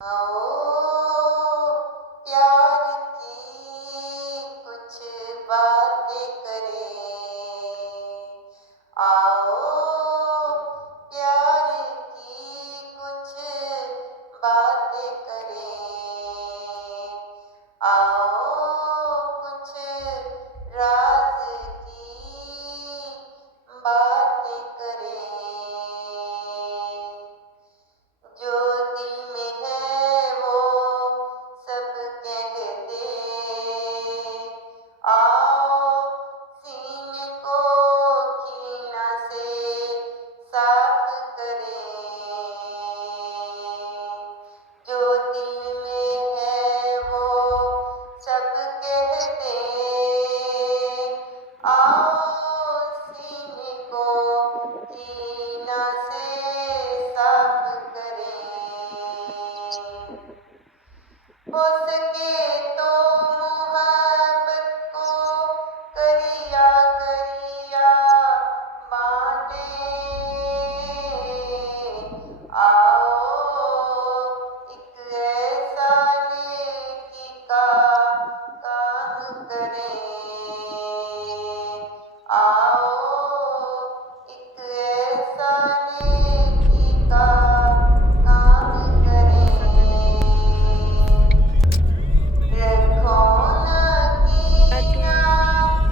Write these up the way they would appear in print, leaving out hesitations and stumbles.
आओ प्यार की कुछ बातें करें। आओ प्यार की कुछ बातें करें। आओ कुछ राज की बातें करें। जो दिल में है वो सब कह दे। आओ सीने को कीना से साफ करें। जो दिल में है वो सब कह दे। आओ सीने को कीना से साफ करें। हो सके तो मोहब्बत को करिया करिया बांटे। आओ एक ऐसा नेकी का काम करें। आओ एक ऐसा नेकी का काम करें। रखो न कीना Aduh,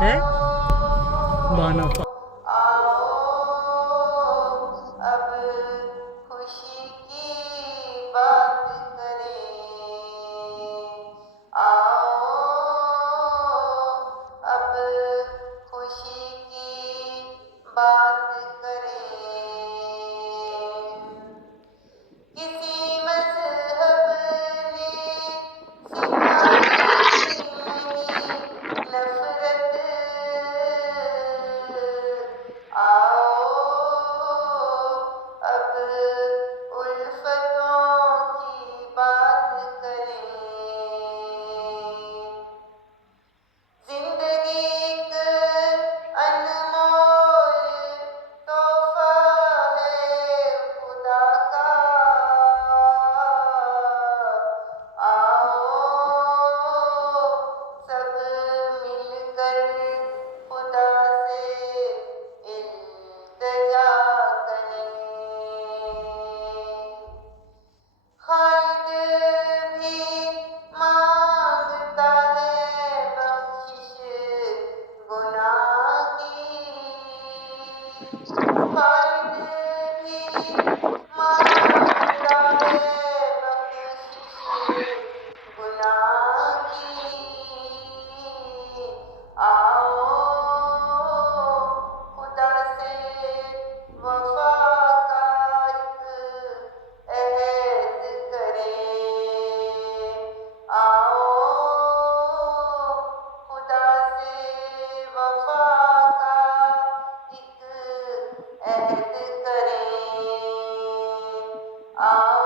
Hä? यारो। Bana आओ अब खुशी की बात करें। आओ अब खुशी की बात करें। किसी मज़हब ने सिखाई नहीं नफ़रत। आओ अब उल्फतों की बात करें। जिंदगी एक अनमोल तोहफा है खुदा का। आओ सब मिलकर खुदा से इल्तिजा करें। खालिद भी मांगता है बख्शिश गुनाह की। खालिद भी मांगता है बख्शिश गुनाह की। आओ खुदा से वफा का एक अहद करें। आओ खुदा से वफा का एक अहद करें। आओ